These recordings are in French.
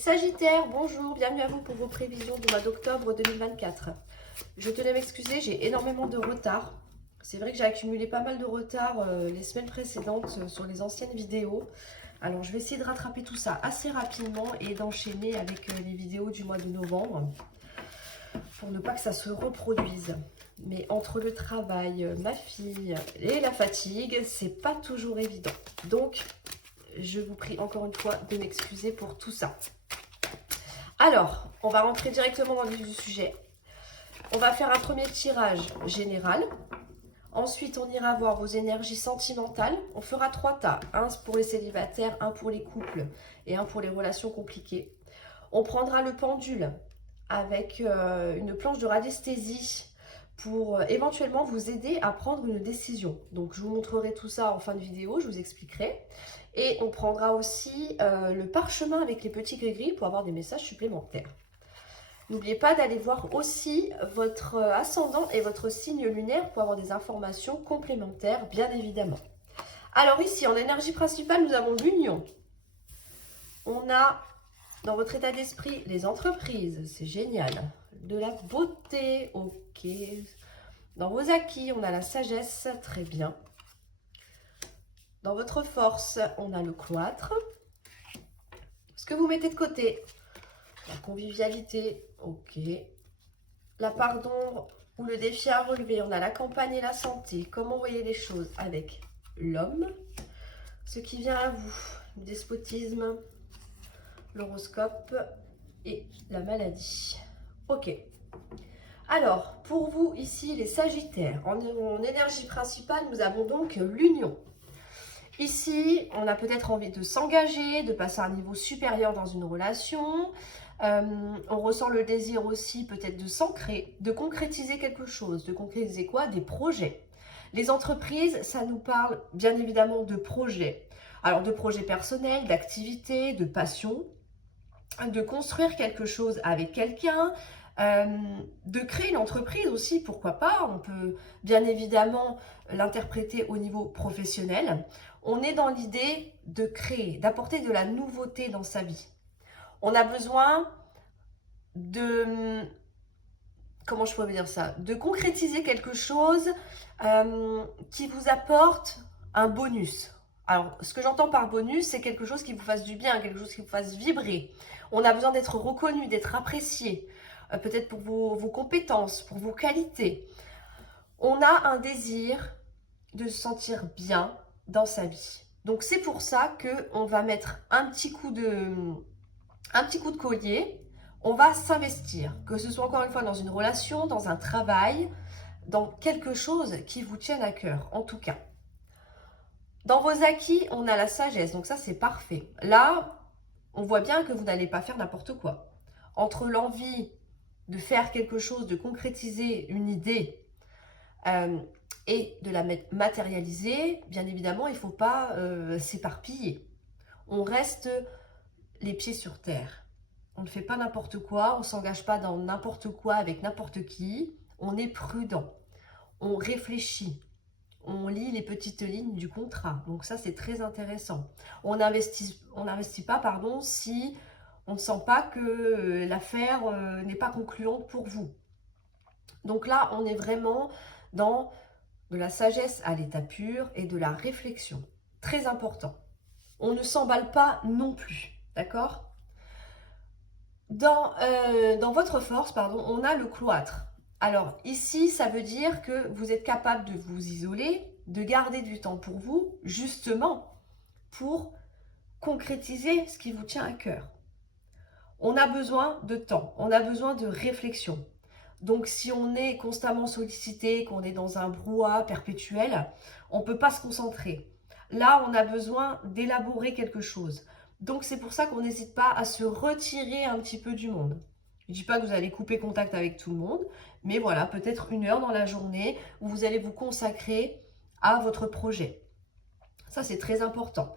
Sagittaires, bonjour, bienvenue à vous pour vos prévisions du mois d'octobre 2024. Je tenais à m'excuser, j'ai énormément de retard. C'est vrai que j'ai accumulé pas mal de retard les semaines précédentes sur les anciennes vidéos. Alors je vais essayer de rattraper tout ça assez rapidement et d'enchaîner avec les vidéos du mois de novembre pour ne pas que ça se reproduise. Mais entre le travail, ma fille et la fatigue, c'est pas toujours évident. Donc, je vous prie encore une fois de m'excuser pour tout ça. Alors, on va rentrer directement dans le vif du sujet. On va faire un premier tirage général. Ensuite, on ira voir vos énergies sentimentales. On fera 3 tas. Un pour les célibataires, un pour les couples et un pour les relations compliquées. On prendra le pendule avec une planche de radiesthésie pour éventuellement vous aider à prendre une décision. Donc, je vous montrerai tout ça en fin de vidéo, je vous expliquerai. Et on prendra aussi le parchemin avec les petits gris-gris pour avoir des messages supplémentaires. N'oubliez pas d'aller voir aussi votre ascendant et votre signe lunaire pour avoir des informations complémentaires, bien évidemment. Alors ici, en énergie principale, nous avons l'union. On a, dans votre état d'esprit, les entreprises, c'est génial. De la beauté, ok. Dans vos acquis, on a la sagesse, très bien. Dans votre force, on a le cloître. Ce que vous mettez de côté, la convivialité, ok. La part d'ombre ou le défi à relever, on a la campagne et la santé. Comment voyez les choses avec l'homme? Ce qui vient à vous, le despotisme, l'horoscope et la maladie. Ok. Alors, pour vous ici, les Sagittaires, en énergie principale, nous avons donc l'union. Ici, on a peut-être envie de s'engager, de passer à un niveau supérieur dans une relation. On ressent le désir aussi peut-être de s'ancrer, de concrétiser quelque chose. De concrétiser quoi? Des projets. Les entreprises, ça nous parle bien évidemment de projets. Alors de projets personnels, d'activités, de passion, de construire quelque chose avec quelqu'un, de créer une entreprise aussi, pourquoi pas. On peut bien évidemment l'interpréter au niveau professionnel. On est dans l'idée de créer, d'apporter de la nouveauté dans sa vie. On a besoin de, comment je pourrais dire ça, de concrétiser quelque chose qui vous apporte un bonus. Alors, ce que j'entends par bonus, c'est quelque chose qui vous fasse du bien, quelque chose qui vous fasse vibrer. On a besoin d'être reconnu, d'être apprécié, peut-être pour vos compétences, pour vos qualités. On a un désir de se sentir bien dans sa vie. Donc, c'est pour ça qu'on va mettre un petit coup de collier. On va s'investir, que ce soit encore une fois dans une relation, dans un travail, dans quelque chose qui vous tienne à cœur, en tout cas. Dans vos acquis, on a la sagesse, donc ça c'est parfait. Là, on voit bien que vous n'allez pas faire n'importe quoi. Entre l'envie de faire quelque chose, de concrétiser une idée et de la matérialiser, bien évidemment, il ne faut pas s'éparpiller. On reste les pieds sur terre. On ne fait pas n'importe quoi, on ne s'engage pas dans n'importe quoi avec n'importe qui. On est prudent, on réfléchit. On lit les petites lignes du contrat. Donc ça, c'est très intéressant. On n'investit pas, pardon, si on ne sent pas que l'affaire n'est pas concluante pour vous. Donc là, on est vraiment dans de la sagesse à l'état pur et de la réflexion. Très important. On ne s'emballe pas non plus. D'accord ? Dans votre force, pardon, on a le cloître. Alors ici, ça veut dire que vous êtes capable de vous isoler, de garder du temps pour vous, justement pour concrétiser ce qui vous tient à cœur. On a besoin de temps, on a besoin de réflexion. Donc si on est constamment sollicité, qu'on est dans un brouhaha perpétuel, on ne peut pas se concentrer. Là, on a besoin d'élaborer quelque chose. Donc c'est pour ça qu'on n'hésite pas à se retirer un petit peu du monde. Je ne dis pas que vous allez couper contact avec tout le monde, mais voilà, peut-être 1 heure dans la journée où vous allez vous consacrer à votre projet. Ça, c'est très important.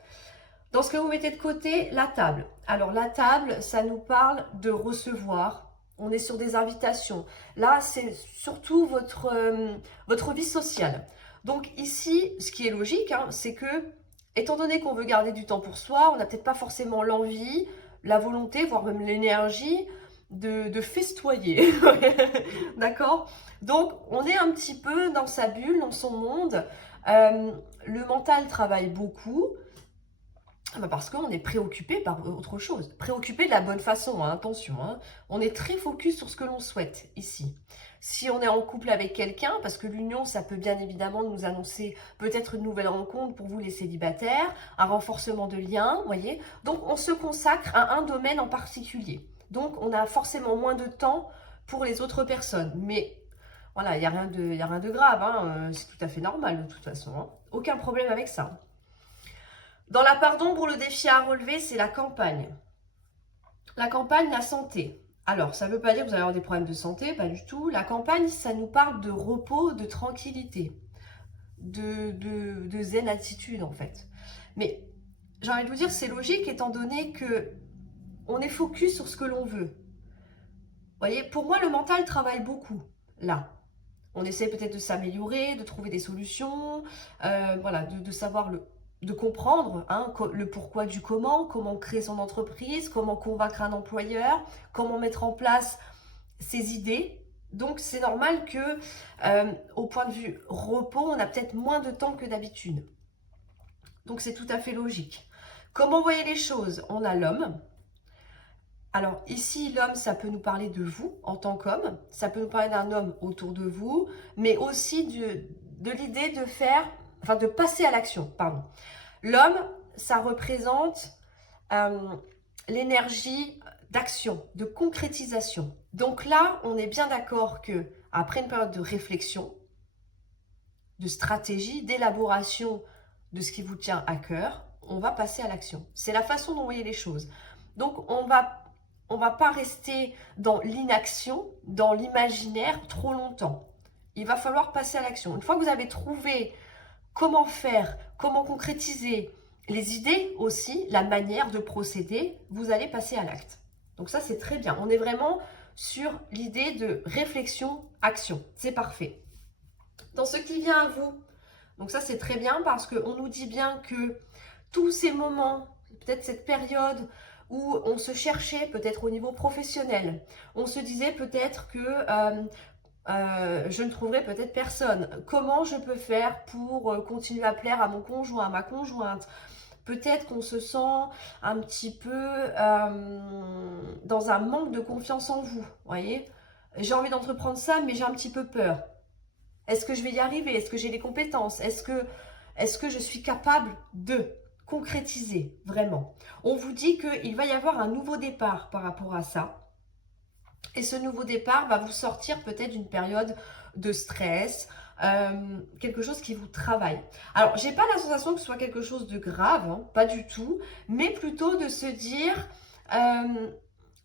Dans ce que vous mettez de côté, la table. Alors, la table, ça nous parle de recevoir. On est sur des invitations. Là, c'est surtout votre vie sociale. Donc ici, ce qui est logique, hein, c'est que, étant donné qu'on veut garder du temps pour soi, on n'a peut-être pas forcément l'envie la volonté, voire même l'énergie de festoyer. D'accord? Donc, on est un petit peu dans sa bulle, dans son monde. Le mental travaille beaucoup. Parce qu'on est préoccupé par autre chose. Préoccupé de la bonne façon, hein, attention. Hein. On est très focus sur ce que l'on souhaite ici. Si on est en couple avec quelqu'un, parce que l'union, ça peut bien évidemment nous annoncer peut-être une nouvelle rencontre pour vous les célibataires, un renforcement de liens, voyez. Donc, on se consacre à un domaine en particulier. Donc, on a forcément moins de temps pour les autres personnes. Mais voilà, il n'y a rien de grave. Hein. C'est tout à fait normal de toute façon. Hein. Aucun problème avec ça. Dans la part d'ombre, le défi à relever, c'est la campagne. La campagne, la santé. Alors, ça ne veut pas dire que vous allez avoir des problèmes de santé, pas du tout. La campagne, ça nous parle de repos, de tranquillité, de zen attitude, en fait. Mais j'ai envie de vous dire, c'est logique, étant donné que on est focus sur ce que l'on veut. Vous voyez, pour moi, le mental travaille beaucoup, là. On essaie peut-être de s'améliorer, de trouver des solutions, voilà, de savoir de comprendre hein, le pourquoi du comment créer son entreprise, comment convaincre un employeur, comment mettre en place ses idées. Donc c'est normal que au point de vue repos, on a peut-être moins de temps que d'habitude. Donc c'est tout à fait logique. Comment voyez les choses? On a l'homme. Alors ici, l'homme, ça peut nous parler de vous en tant qu'homme, ça peut nous parler d'un homme autour de vous, mais aussi de l'idée de faire, enfin de passer à l'action, pardon. L'homme, ça représente l'énergie d'action, de concrétisation. Donc là, on est bien d'accord que après une période de réflexion, de stratégie, d'élaboration de ce qui vous tient à cœur, on va passer à l'action. C'est la façon dont vous voyez les choses. Donc on va pas rester dans l'inaction, dans l'imaginaire trop longtemps. Il va falloir passer à l'action. Une fois que vous avez trouvé comment faire, comment concrétiser les idées aussi, la manière de procéder, vous allez passer à l'acte. Donc ça, c'est très bien. On est vraiment sur l'idée de réflexion-action. C'est parfait. Dans ce qui vient à vous, donc ça, c'est très bien parce qu'on nous dit bien que tous ces moments, peut-être cette période où on se cherchait peut-être au niveau professionnel, on se disait peut-être que je ne trouverai peut-être personne. Comment je peux faire pour continuer à plaire à mon conjoint, à ma conjointe? Peut-être qu'on se sent un petit peu dans un manque de confiance en vous, voyez? J'ai envie d'entreprendre ça, mais j'ai un petit peu peur. Est-ce que je vais y arriver? Est-ce que j'ai les compétences? Est-ce que je suis capable de concrétiser vraiment? On vous dit qu'il va y avoir un nouveau départ par rapport à ça. Et ce nouveau départ va vous sortir peut-être d'une période de stress, quelque chose qui vous travaille. Alors, j'ai pas la sensation que ce soit quelque chose de grave, hein, pas du tout, mais plutôt de se dire,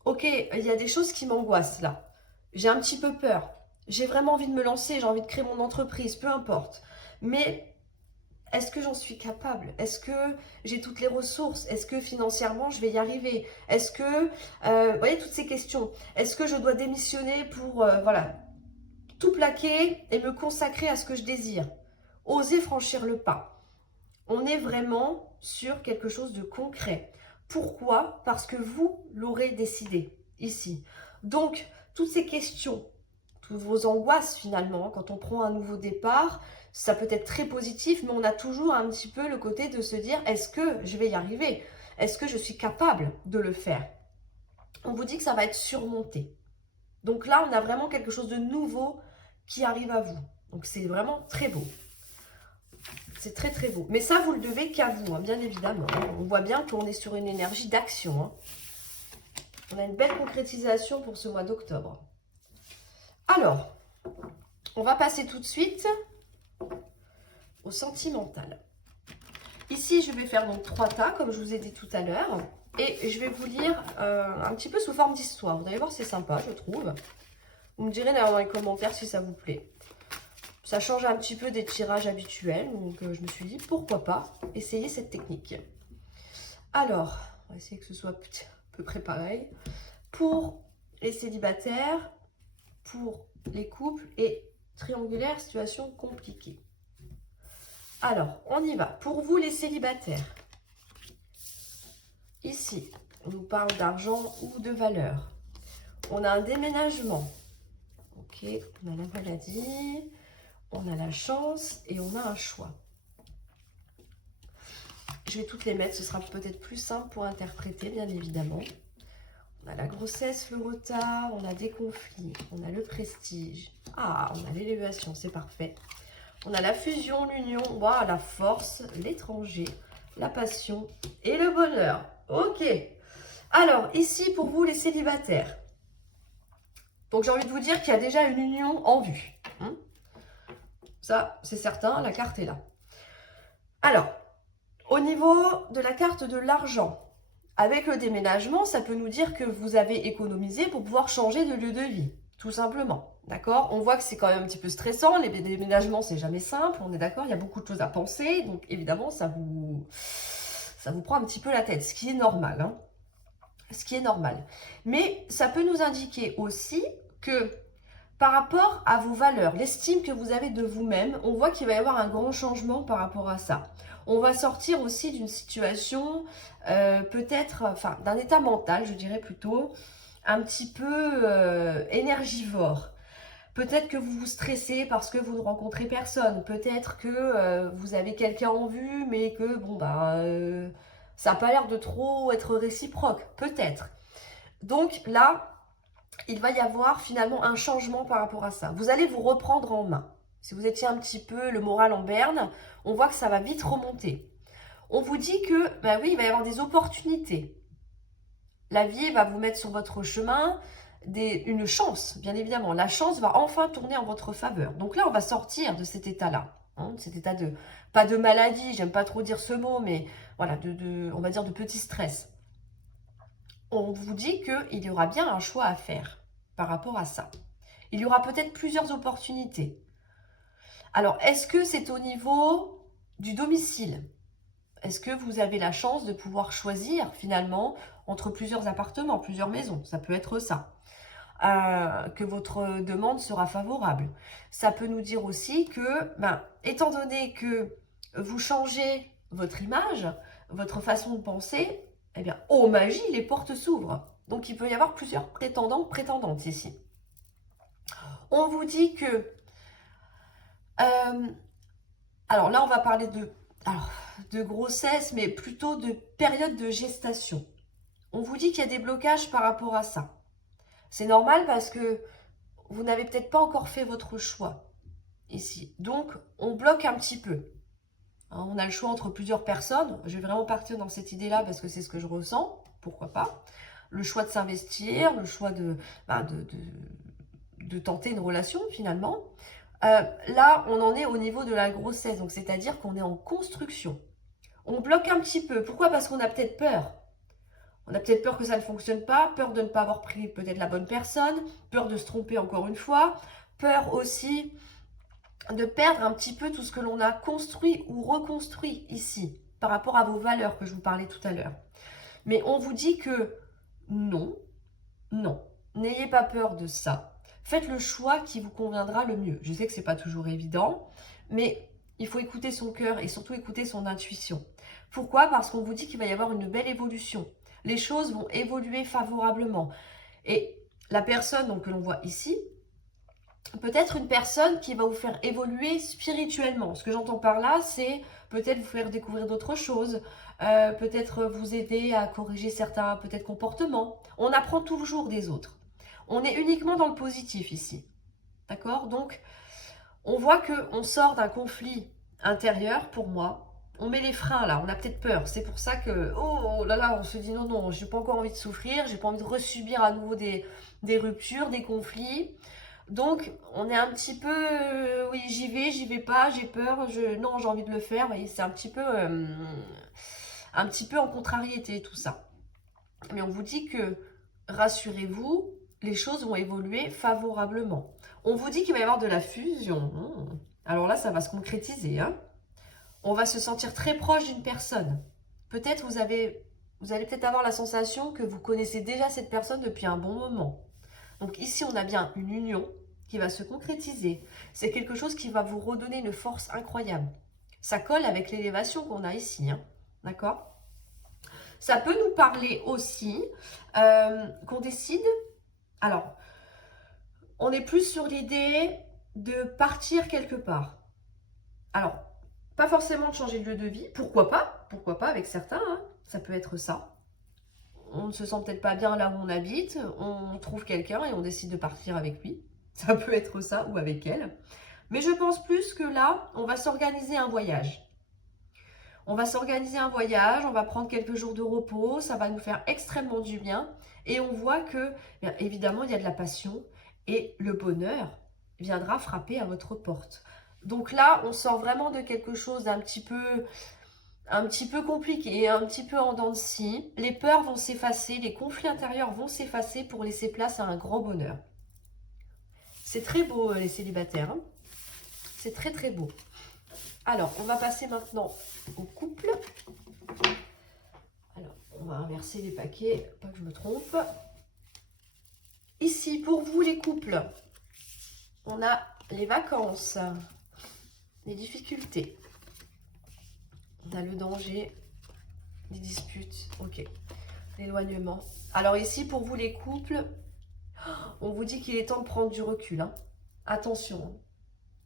ok, il y a des choses qui m'angoissent là. J'ai un petit peu peur. J'ai vraiment envie de me lancer, j'ai envie de créer mon entreprise, peu importe. Mais est-ce que j'en suis capable? Est-ce que j'ai toutes les ressources? Est-ce que financièrement, je vais y arriver? Est-ce que, vous voyez, toutes ces questions. Est-ce que je dois démissionner pour, voilà, tout plaquer et me consacrer à ce que je désire? Oser franchir le pas. On est vraiment sur quelque chose de concret. Pourquoi? Parce que vous l'aurez décidé ici. Donc, toutes ces questions, toutes vos angoisses finalement, quand on prend un nouveau départ, ça peut être très positif, mais on a toujours un petit peu le côté de se dire, est-ce que je vais y arriver? Est-ce que je suis capable de le faire? On vous dit que ça va être surmonté. Donc là, on a vraiment quelque chose de nouveau qui arrive à vous. Donc c'est vraiment très beau. C'est très très beau. Mais ça, vous le devez qu'à vous, hein, bien évidemment. On voit bien qu'on est sur une énergie d'action. Hein. On a une belle concrétisation pour ce mois d'octobre. Alors, on va passer tout de suite au sentimental. Ici, je vais faire donc 3 tas, comme je vous ai dit tout à l'heure. Et je vais vous lire un petit peu sous forme d'histoire. Vous allez voir, c'est sympa, je trouve. Vous me direz dans les commentaires si ça vous plaît. Ça change un petit peu des tirages habituels. Donc, je me suis dit, pourquoi pas essayer cette technique. Alors, on va essayer que ce soit à peu près pareil. Pour les célibataires, pour les couples et triangulaire, situation compliquée. Alors, on y va. Pour vous, les célibataires, ici, on nous parle d'argent ou de valeur. On a un déménagement. Ok, on a la maladie, on a la chance et on a un choix. Je vais toutes les mettre, ce sera peut-être plus simple pour interpréter, bien évidemment. On a la grossesse, le retard, on a des conflits, on a le prestige. Ah, on a l'élévation, c'est parfait. On a la fusion, l'union, wow, la force, l'étranger, la passion et le bonheur. Ok. Alors, ici, pour vous, les célibataires. Donc, j'ai envie de vous dire qu'il y a déjà une union en vue. Ça, c'est certain, la carte est là. Alors, au niveau de la carte de l'argent, avec le déménagement, ça peut nous dire que vous avez économisé pour pouvoir changer de lieu de vie, tout simplement. D'accord? On voit que c'est quand même un petit peu stressant, les déménagements, c'est jamais simple, on est d'accord, il y a beaucoup de choses à penser, donc évidemment, ça vous prend un petit peu la tête, ce qui est normal. Hein, ce qui est normal. Mais ça peut nous indiquer aussi que par rapport à vos valeurs, l'estime que vous avez de vous-même, on voit qu'il va y avoir un grand changement par rapport à ça. On va sortir aussi d'une situation, peut-être, enfin, d'un état mental, je dirais plutôt, un petit peu énergivore. Peut-être que vous vous stressez parce que vous ne rencontrez personne. Peut-être que vous avez quelqu'un en vue, mais que, bon, bah, ça n'a pas l'air de trop être réciproque. Peut-être. Donc là, il va y avoir finalement un changement par rapport à ça. Vous allez vous reprendre en main. Si vous étiez un petit peu le moral en berne, on voit que ça va vite remonter. On vous dit que, ben oui, il va y avoir des opportunités. La vie va vous mettre sur votre chemin une chance, bien évidemment. La chance va enfin tourner en votre faveur. Donc là, on va sortir de cet état-là. Hein, cet état de, pas de maladie, j'aime pas trop dire ce mot, mais voilà, on va dire de petit stress. On vous dit qu'il y aura bien un choix à faire par rapport à ça. Il y aura peut-être plusieurs opportunités. Alors, est-ce que c'est au niveau du domicile? Est-ce que vous avez la chance de pouvoir choisir finalement entre plusieurs appartements, plusieurs maisons? Ça peut être ça. Que votre demande sera favorable. Ça peut nous dire aussi que, étant donné que vous changez votre image, votre façon de penser, eh bien, oh magie, les portes s'ouvrent. Donc, il peut y avoir plusieurs prétendants, prétendantes ici. On vous dit que... alors là, on va parler de grossesse, mais plutôt de période de gestation. On vous dit qu'il y a des blocages par rapport à ça. C'est normal parce que vous n'avez peut-être pas encore fait votre choix ici. Donc, on bloque un petit peu. Hein, on a le choix entre plusieurs personnes. Je vais vraiment partir dans cette idée-là parce que c'est ce que je ressens. Pourquoi pas? Le choix de s'investir, le choix de tenter une relation finalement. Là, on en est au niveau de la grossesse. Donc, c'est-à-dire qu'on est en construction. On bloque un petit peu. Pourquoi? Parce qu'on a peut-être peur. On a peut-être peur que ça ne fonctionne pas, peur de ne pas avoir pris peut-être la bonne personne, peur de se tromper encore une fois, peur aussi de perdre un petit peu tout ce que l'on a construit ou reconstruit ici, par rapport à vos valeurs que je vous parlais tout à l'heure. Mais on vous dit que non, non, n'ayez pas peur de ça. Faites le choix qui vous conviendra le mieux. Je sais que ce n'est pas toujours évident, mais il faut écouter son cœur et surtout écouter son intuition. Pourquoi? Parce qu'on vous dit qu'il va y avoir une belle évolution. Les choses vont évoluer favorablement. Et la personne donc, que l'on voit ici, peut-être une personne qui va vous faire évoluer spirituellement. Ce que j'entends par là, c'est peut-être vous faire découvrir d'autres choses, peut-être vous aider à corriger certains peut-être comportements. On apprend toujours des autres. On est uniquement dans le positif ici. D'accord? Donc, on voit qu'on sort d'un conflit intérieur pour moi. On met les freins là, on a peut-être peur. C'est pour ça que, oh là là, on se dit non, non, j'ai pas encore envie de souffrir, j'ai pas envie de resubir à nouveau des ruptures, des conflits. Donc, on est un petit peu, oui, j'y vais pas, j'ai peur, non, j'ai envie de le faire. C'est un petit peu en contrariété tout ça. Mais on vous dit que, rassurez-vous, les choses vont évoluer favorablement. On vous dit qu'il va y avoir de la fusion. Alors là, ça va se concrétiser. Hein. On va se sentir très proche d'une personne. Peut-être vous allez peut-être avoir la sensation que vous connaissez déjà cette personne depuis un bon moment. Donc ici, on a bien une union qui va se concrétiser. C'est quelque chose qui va vous redonner une force incroyable. Ça colle avec l'élévation qu'on a ici. Hein. D'accord? Ça peut nous parler aussi qu'on décide. Alors, on est plus sur l'idée de partir quelque part. Alors, pas forcément de changer de lieu de vie, pourquoi pas? Pourquoi pas avec certains, hein, ça peut être ça. On ne se sent peut-être pas bien là où on habite, on trouve quelqu'un et on décide de partir avec lui. Ça peut être ça ou avec elle. Mais je pense plus que là, on va s'organiser un voyage. On va s'organiser un voyage, on va prendre quelques jours de repos, ça va nous faire extrêmement du bien. Et on voit que, bien évidemment, il y a de la passion et le bonheur viendra frapper à votre porte. Donc là, on sort vraiment de quelque chose d'un un petit peu compliqué, un petit peu en dents de scie. Les peurs vont s'effacer, les conflits intérieurs vont s'effacer pour laisser place à un grand bonheur. C'est très beau, les célibataires. Hein. C'est très très beau. Alors, on va passer maintenant au couple. Alors, on va inverser les paquets, pas que je me trompe. Ici, pour vous les couples, on a les vacances, les difficultés, on a le danger, les disputes, ok, l'éloignement. Alors ici, pour vous les couples, on vous dit qu'il est temps de prendre du recul. Hein. Attention,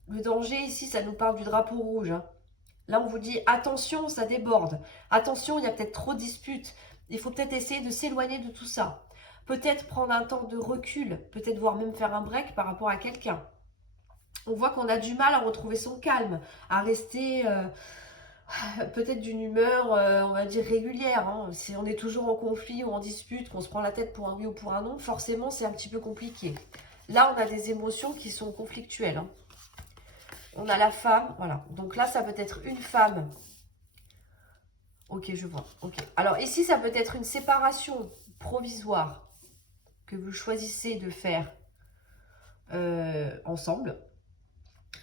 le danger ici, ça nous parle du drapeau rouge. Hein. Là, on vous dit attention, ça déborde. Attention, il y a peut-être trop de disputes. Il faut peut-être essayer de s'éloigner de tout ça. Peut-être prendre un temps de recul, peut-être voire même faire un break par rapport à quelqu'un. On voit qu'on a du mal à retrouver son calme, à rester peut-être d'une humeur, on va dire, régulière. Hein. Si on est toujours en conflit ou en dispute, qu'on se prend la tête pour un oui ou pour un non, forcément, c'est un petit peu compliqué. Là, on a des émotions qui sont conflictuelles. Hein. On a la femme, voilà. Donc là, ça peut être une femme. Ok, je vois. Ok. Alors ici, ça peut être une séparation provisoire que vous choisissez de faire ensemble.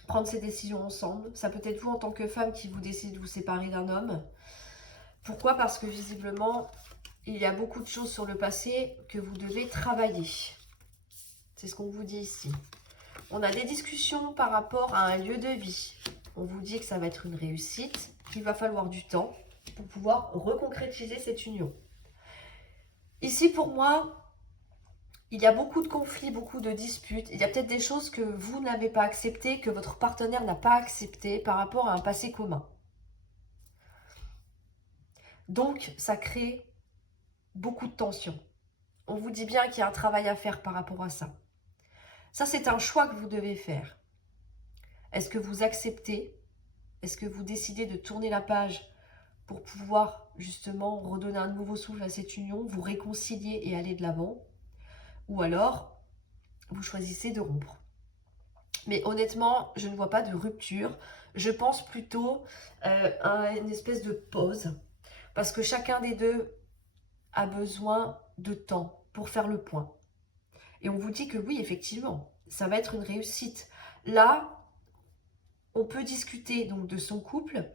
Prendre ces décisions ensemble. Ça peut être vous en tant que femme qui vous décidez de vous séparer d'un homme. Pourquoi? Parce que visiblement, il y a beaucoup de choses sur le passé que vous devez travailler. C'est ce qu'on vous dit ici. On a des discussions par rapport à un lieu de vie. On vous dit que ça va être une réussite, qu'il va falloir du temps pour pouvoir reconcrétiser cette union. Ici, pour moi, il y a beaucoup de conflits, beaucoup de disputes. Il y a peut-être des choses que vous n'avez pas acceptées, que votre partenaire n'a pas acceptées par rapport à un passé commun. Donc, ça crée beaucoup de tensions. On vous dit bien qu'il y a un travail à faire par rapport à ça. Ça, c'est un choix que vous devez faire. Est-ce que vous acceptez? Est-ce que vous décidez de tourner la page pour pouvoir justement redonner un nouveau souffle à cette union, vous réconcilier et aller de l'avant? Ou alors, vous choisissez de rompre. Mais honnêtement, je ne vois pas de rupture. Je pense plutôt à une espèce de pause. Parce que chacun des deux a besoin de temps pour faire le point. Et on vous dit que oui, effectivement, ça va être une réussite. Là, on peut discuter donc de son couple.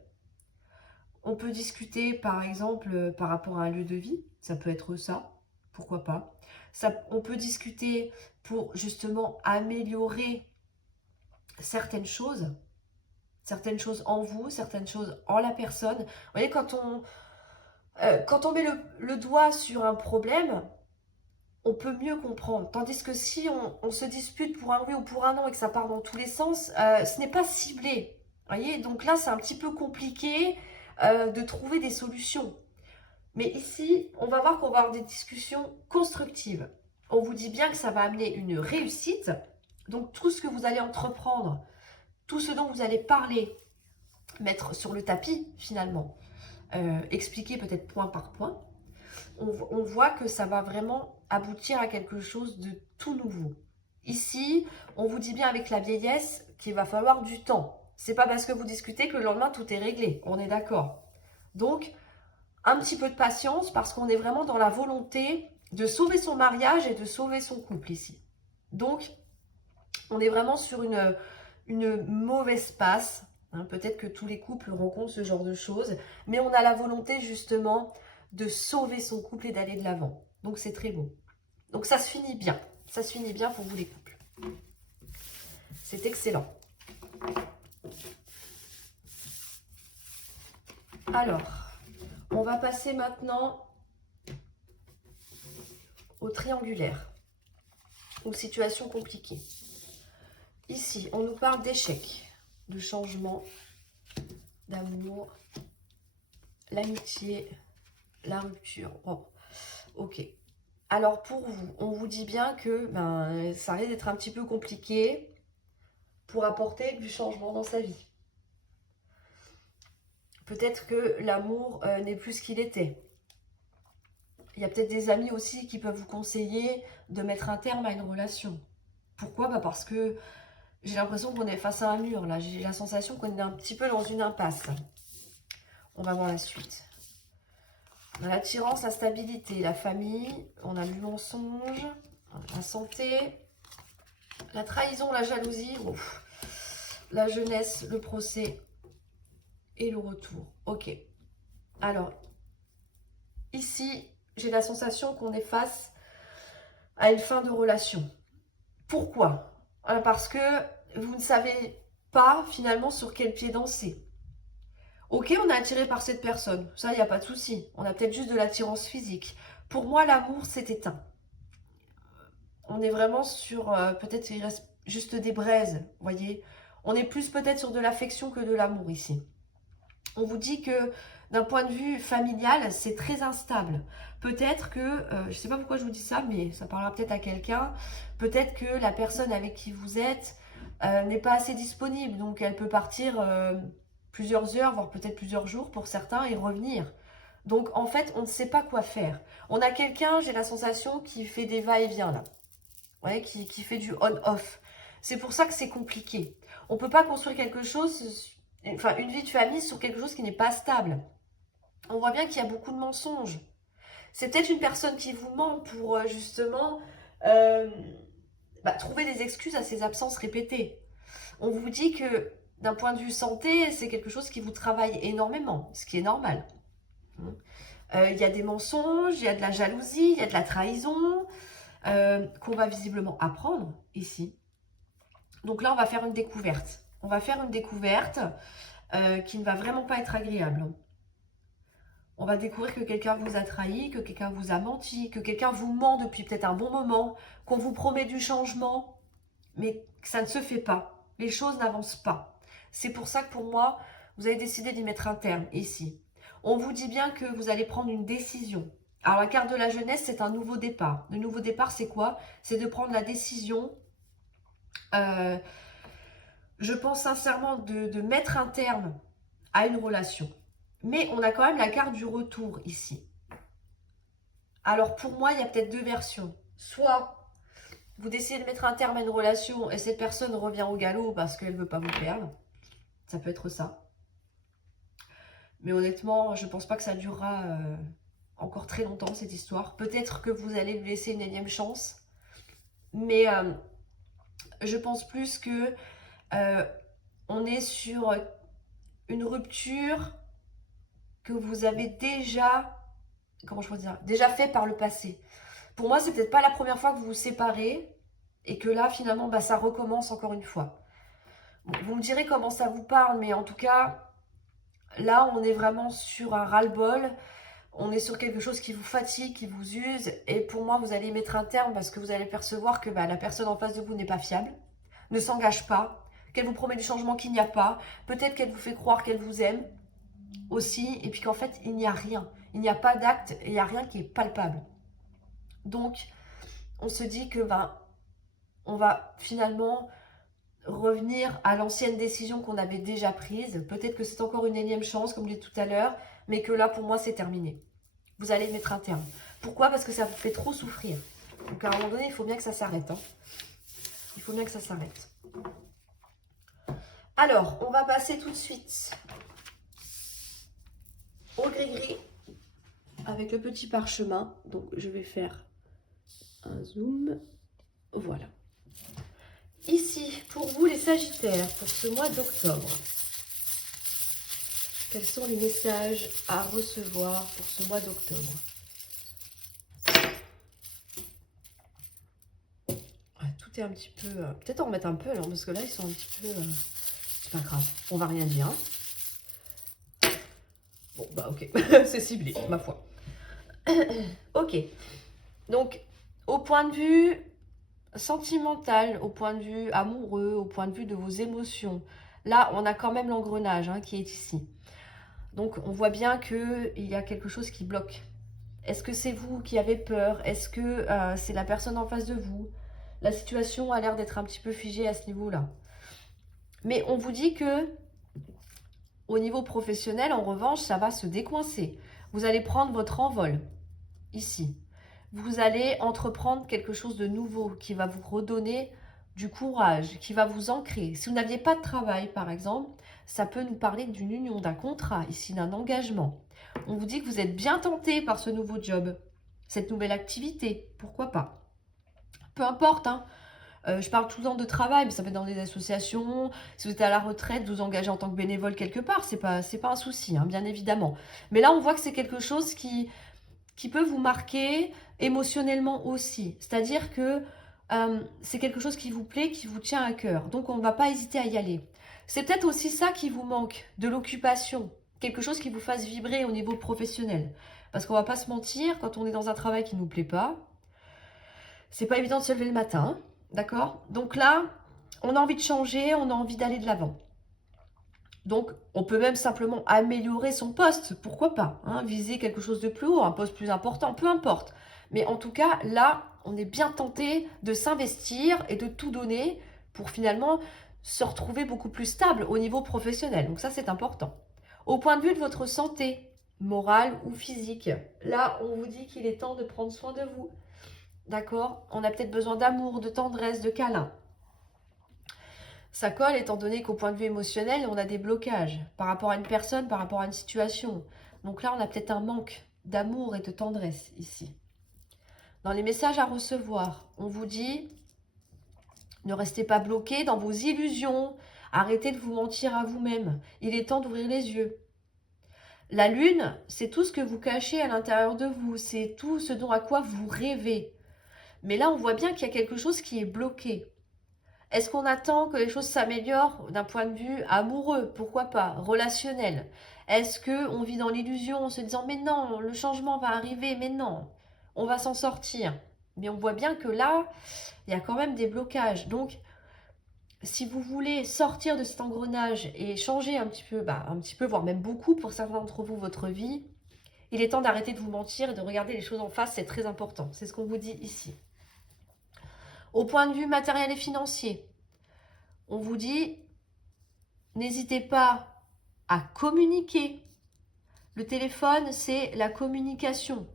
On peut discuter, par exemple, par rapport à un lieu de vie. Ça peut être ça, pourquoi pas. On peut discuter pour justement améliorer certaines choses en vous, certaines choses en la personne. Vous voyez, quand on met le doigt sur un problème, on peut mieux comprendre. Tandis que si on se dispute pour un oui ou pour un non et que ça part dans tous les sens, ce n'est pas ciblé. Vous voyez, donc là, c'est un petit peu compliqué de trouver des solutions. Mais ici, on va voir qu'on va avoir des discussions constructives. On vous dit bien que ça va amener une réussite. Donc, tout ce que vous allez entreprendre, tout ce dont vous allez parler, mettre sur le tapis, finalement, expliquer peut-être point par point, on voit que ça va vraiment aboutir à quelque chose de tout nouveau. Ici, on vous dit bien avec la vieillesse qu'il va falloir du temps. C'est pas parce que vous discutez que le lendemain tout est réglé, on est d'accord. Donc, un petit peu de patience parce qu'on est vraiment dans la volonté de sauver son mariage et de sauver son couple ici. Donc, on est vraiment sur une mauvaise passe. Hein, peut-être que tous les couples rencontrent ce genre de choses, mais on a la volonté justement de sauver son couple et d'aller de l'avant. Donc c'est très beau. Donc ça se finit bien. Ça se finit bien pour vous les couples. C'est excellent. Alors, on va passer maintenant au triangulaire ou situation compliquée. Ici, on nous parle d'échec, de changement, d'amour, l'amitié, la rupture. Oh, ok. Alors pour vous, on vous dit bien que ça risque d'être un petit peu compliqué pour apporter du changement dans sa vie. Peut-être que l'amour n'est plus ce qu'il était. Il y a peut-être des amis aussi qui peuvent vous conseiller de mettre un terme à une relation. Pourquoi? Parce que j'ai l'impression qu'on est face à un mur, là. J'ai la sensation qu'on est un petit peu dans une impasse. On va voir la suite. On a l'attirance, la stabilité, la famille, on a le mensonge, la santé, la trahison, la jalousie, ouf, la jeunesse, le procès et le retour. Ok. Alors, ici, j'ai la sensation qu'on est face à une fin de relation. Pourquoi? Parce que vous ne savez pas finalement sur quel pied danser. Ok, on est attiré par cette personne, ça, il n'y a pas de souci. On a peut-être juste de l'attirance physique. Pour moi, l'amour s'est éteint. On est vraiment sur, peut-être il reste juste des braises, vous voyez. On est plus peut-être sur de l'affection que de l'amour ici. On vous dit que d'un point de vue familial, c'est très instable. Peut-être que, je ne sais pas pourquoi je vous dis ça, mais ça parlera peut-être à quelqu'un. Peut-être que la personne avec qui vous êtes n'est pas assez disponible. Donc elle peut partir plusieurs heures, voire peut-être plusieurs jours pour certains et revenir. Donc en fait, on ne sait pas quoi faire. On a quelqu'un, j'ai la sensation, qui fait des va-et-vient là. Ouais, qui fait du on-off. C'est pour ça que c'est compliqué. On ne peut pas construire quelque chose, enfin une vie de famille sur quelque chose qui n'est pas stable. On voit bien qu'il y a beaucoup de mensonges. C'est peut-être une personne qui vous ment pour justement trouver des excuses à ces absences répétées. On vous dit que d'un point de vue santé, c'est quelque chose qui vous travaille énormément, ce qui est normal. Il y a des mensonges, il y a de la jalousie, il y a de la trahison qu'on va visiblement apprendre ici. Donc là, on va faire une découverte. On va faire une découverte qui ne va vraiment pas être agréable. On va découvrir que quelqu'un vous a trahi, que quelqu'un vous a menti, que quelqu'un vous ment depuis peut-être un bon moment, qu'on vous promet du changement, mais que ça ne se fait pas. Les choses n'avancent pas. C'est pour ça que pour moi, vous avez décidé d'y mettre un terme ici. On vous dit bien que vous allez prendre une décision. Alors la carte de la jeunesse, c'est un nouveau départ. Le nouveau départ, c'est quoi? C'est de prendre la décision, je pense sincèrement, de mettre un terme à une relation. Mais on a quand même la carte du retour ici. Alors pour moi, il y a peut-être deux versions. Soit vous décidez de mettre un terme à une relation et cette personne revient au galop parce qu'elle ne veut pas vous perdre. Ça peut être ça. Mais honnêtement, je ne pense pas que ça durera encore très longtemps, cette histoire. Peut-être que vous allez lui laisser une énième chance. Mais je pense plus que on est sur une rupture que vous avez déjà, comment je peux dire, déjà fait par le passé. Pour moi, c'est peut-être pas la première fois que vous vous séparez et que là, finalement, ça recommence encore une fois. Vous me direz comment ça vous parle, mais en tout cas, là, on est vraiment sur un ras-le-bol. On est sur quelque chose qui vous fatigue, qui vous use. Et pour moi, vous allez y mettre un terme parce que vous allez percevoir que la personne en face de vous n'est pas fiable, ne s'engage pas, qu'elle vous promet du changement qu'il n'y a pas. Peut-être qu'elle vous fait croire qu'elle vous aime aussi. Et puis qu'en fait, il n'y a rien. Il n'y a pas d'acte et il n'y a rien qui est palpable. Donc, on se dit que on va finalement revenir à l'ancienne décision qu'on avait déjà prise. Peut-être que c'est encore une énième chance, comme je l'ai dit tout à l'heure, mais que là, pour moi, c'est terminé. Vous allez mettre un terme. Pourquoi? Parce que ça vous fait trop souffrir. Donc, à un moment donné, il faut bien que ça s'arrête. Il faut bien que ça s'arrête. Alors, on va passer tout de suite au gris-gris avec le petit parchemin. Donc, je vais faire un zoom. Voilà. Ici, pour vous les Sagittaires, pour ce mois d'octobre, quels sont les messages à recevoir pour ce mois d'octobre? Tout est un petit peu... Peut-être en remettre un peu, alors, parce que là, ils sont un petit peu... c'est pas grave, on va rien dire. Bon, ok, c'est ciblé, ma foi. Ok, donc, Au point de vue sentimental, au point de vue amoureux, au point de vue de vos émotions, là, on a quand même l'engrenage hein, qui est ici. Donc, on voit bien qu'il y a quelque chose qui bloque. Est-ce que c'est vous qui avez peur? Est-ce que c'est la personne en face de vous? La situation a l'air d'être un petit peu figée à ce niveau-là. Mais on vous dit que au niveau professionnel, en revanche, ça va se décoincer. Vous allez prendre votre envol, ici. Vous allez entreprendre quelque chose de nouveau qui va vous redonner du courage, qui va vous ancrer. Si vous n'aviez pas de travail, par exemple, ça peut nous parler d'une union, d'un contrat, ici, d'un engagement. On vous dit que vous êtes bien tenté par ce nouveau job, cette nouvelle activité, pourquoi pas. Peu importe, hein. Je parle tout le temps de travail, mais ça peut être dans des associations. Si vous êtes à la retraite, vous engagez en tant que bénévole quelque part, c'est pas un souci, hein, bien évidemment. Mais là, on voit que c'est quelque chose qui peut vous marquer émotionnellement aussi. C'est-à-dire que c'est quelque chose qui vous plaît, qui vous tient à cœur. Donc, on ne va pas hésiter à y aller. C'est peut-être aussi ça qui vous manque, de l'occupation. Quelque chose qui vous fasse vibrer au niveau professionnel. Parce qu'on ne va pas se mentir, quand on est dans un travail qui ne nous plaît pas, c'est pas évident de se lever le matin, d'accord? Donc là, on a envie de changer, on a envie d'aller de l'avant. Donc, on peut même simplement améliorer son poste, pourquoi pas, hein, viser quelque chose de plus haut, un poste plus important, peu importe. Mais en tout cas, là, on est bien tenté de s'investir et de tout donner pour finalement se retrouver beaucoup plus stable au niveau professionnel. Donc ça, c'est important. Au point de vue de votre santé, morale ou physique, là, on vous dit qu'il est temps de prendre soin de vous. D'accord? On a peut-être besoin d'amour, de tendresse, de câlin. Ça colle étant donné qu'au point de vue émotionnel, on a des blocages par rapport à une personne, par rapport à une situation. Donc là, on a peut-être un manque d'amour et de tendresse ici. Dans les messages à recevoir, on vous dit ne restez pas bloqué dans vos illusions. Arrêtez de vous mentir à vous-même. Il est temps d'ouvrir les yeux. La lune, c'est tout ce que vous cachez à l'intérieur de vous. C'est tout ce dont à quoi vous rêvez. Mais là, on voit bien qu'il y a quelque chose qui est bloqué. Est-ce qu'on attend que les choses s'améliorent d'un point de vue amoureux? Pourquoi pas? Relationnel? Est-ce qu'on vit dans l'illusion en se disant mais non, le changement va arriver, mais non, on va s'en sortir? Mais on voit bien que là, il y a quand même des blocages. Donc, si vous voulez sortir de cet engrenage et changer un petit peu, voire même beaucoup pour certains d'entre vous, votre vie, il est temps d'arrêter de vous mentir et de regarder les choses en face, c'est très important. C'est ce qu'on vous dit ici. Au point de vue matériel et financier, on vous dit, n'hésitez pas à communiquer. Le téléphone, c'est la communication.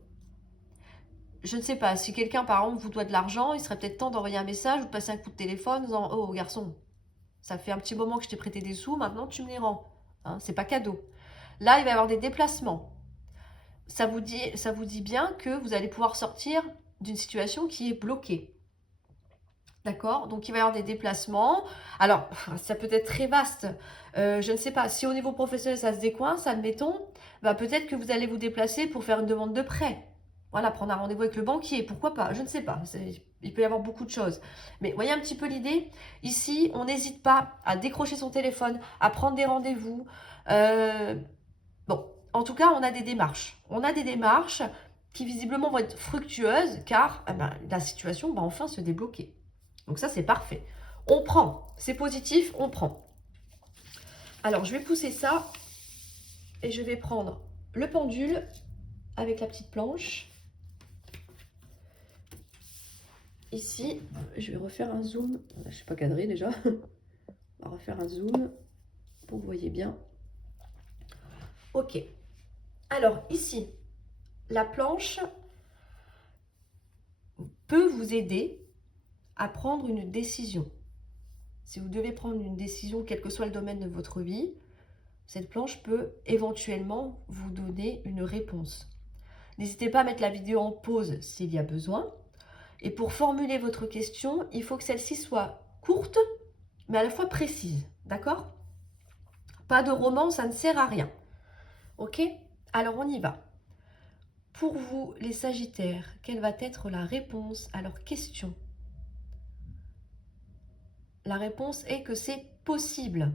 Je ne sais pas, si quelqu'un, par exemple, vous doit de l'argent, il serait peut-être temps d'envoyer un message ou de passer un coup de téléphone en disant « Oh, garçon, ça fait un petit moment que je t'ai prêté des sous, maintenant tu me les rends. Hein, c'est pas cadeau. » Là, il va y avoir des déplacements. Ça vous dit bien que vous allez pouvoir sortir d'une situation qui est bloquée. D'accord? Donc, il va y avoir des déplacements. Alors, ça peut être très vaste. Je ne sais pas. Si au niveau professionnel, ça se décoince, admettons, bah, peut-être que vous allez vous déplacer pour faire une demande de prêt. Voilà, prendre un rendez-vous avec le banquier. Pourquoi pas? Je ne sais pas. Il peut y avoir beaucoup de choses. Mais voyez un petit peu l'idée. Ici, on n'hésite pas à décrocher son téléphone, à prendre des rendez-vous. Bon, en tout cas, on a des démarches. On a des démarches qui visiblement vont être fructueuses car eh ben, la situation va enfin se débloquer. Donc ça, c'est parfait. On prend. C'est positif, on prend. Alors, je vais pousser ça et je vais prendre le pendule avec la petite planche. Ici, je vais refaire un zoom. Je ne suis pas cadré déjà. On va refaire un zoom pour que vous voyez bien. Ok. Alors, ici, la planche peut vous aider à prendre une décision. Si vous devez prendre une décision, quel que soit le domaine de votre vie, cette planche peut éventuellement vous donner une réponse. N'hésitez pas à mettre la vidéo en pause s'il y a besoin. Et pour formuler votre question, il faut que celle-ci soit courte, mais à la fois précise. D'accord? Pas de roman, ça ne sert à rien. Ok? Alors on y va. Pour vous, les Sagittaires, quelle va être la réponse à leur question? La réponse est que c'est possible.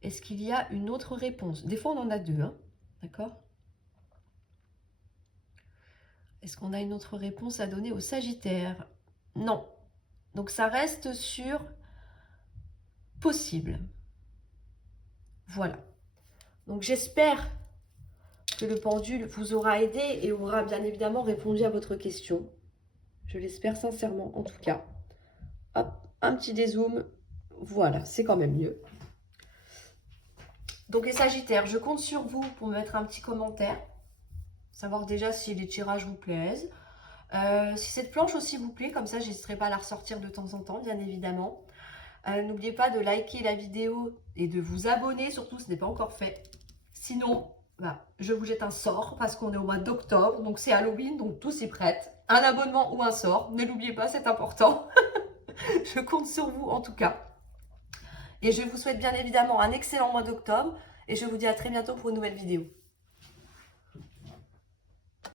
Est-ce qu'il y a une autre réponse? Des fois, on en a deux, hein, d'accord? Est-ce qu'on a une autre réponse à donner au Sagittaire? Non. Donc ça reste sur possible. Voilà. Donc j'espère que le pendule vous aura aidé et aura bien évidemment répondu à votre question. Je l'espère sincèrement en tout cas. Hop, un petit dézoom. Voilà, c'est quand même mieux. Donc les Sagittaires, je compte sur vous pour me mettre un petit commentaire. Savoir déjà si les tirages vous plaisent. Si cette planche aussi vous plaît, comme ça, j'hésiterai pas à la ressortir de temps en temps, bien évidemment. N'oubliez pas de liker la vidéo et de vous abonner, surtout, ce n'est pas encore fait. Sinon, bah, je vous jette un sort parce qu'on est au mois d'octobre, donc c'est Halloween, donc tout s'y prête. Un abonnement ou un sort, ne l'oubliez pas, c'est important. Je compte sur vous en tout cas. Et je vous souhaite bien évidemment un excellent mois d'octobre et je vous dis à très bientôt pour une nouvelle vidéo.